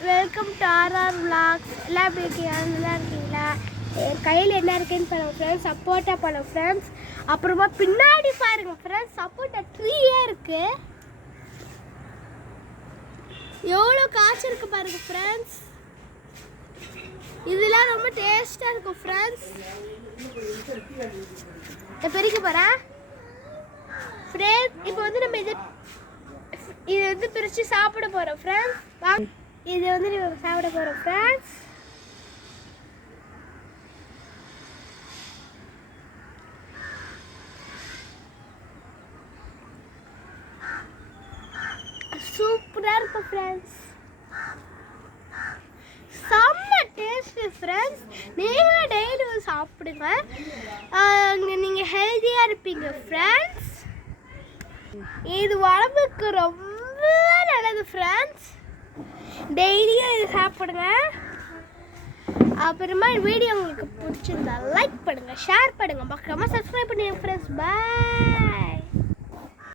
Welcome to RR vlogs எல்லாம் எப்படி இருக்கீங்க? நல்லா இருக்கீங்களா? என் கையில் என்ன இருக்குன்னு பாருங்க ஃப்ரெண்ட்ஸ் சப்போட்டா பழம் ஃப்ரெண்ட்ஸ் அப்புறமா பின்னாடி பாருங்க ஃப்ரெண்ட்ஸ் சப்போட்டா ட்ரீயே இருக்கு. எவ்வளோ காய்ச்சிருக்கு பாருங்க ஃப்ரெண்ட்ஸ் இதெல்லாம் ரொம்ப டேஸ்டாக இருக்கும் ஃப்ரெண்ட்ஸ் இதை பிரிக்க போகிறேன் ஃப்ரெண்ட்ஸ் இப்போ வந்து நம்ம இது இது வந்து பிரித்து சாப்பிட போகிறோம் ஃப்ரெண்ட்ஸ் வாங்க. இது வந்து நம்ம சாப்பிட போகிறோம் ஃப்ரெண்ட்ஸ் சூப்பராக இருக்கும் ஃப்ரெண்ட்ஸ் செம்ம டேஸ்ட் ஃப்ரெண்ட்ஸ் நீங்களும் டெய்லியும் சாப்பிடுங்க. நீங்கள் ஹெல்த்தியாக இருப்பீங்க ஃப்ரெண்ட்ஸ் இது உடம்புக்கு ரொம்ப நல்லது ஃப்ரெண்ட்ஸ் டெய்லியும் இது சாப்பிடுங்க. அப்புறமா வீடியோ உங்களுக்கு பிடிச்சிருந்தா லைக் பண்ணுங்கள் ஷேர் பண்ணுங்கள் பக்கமாக சப்ஸ்கிரைப் பண்ணுங்க ஃப்ரெண்ட்ஸ் பாய்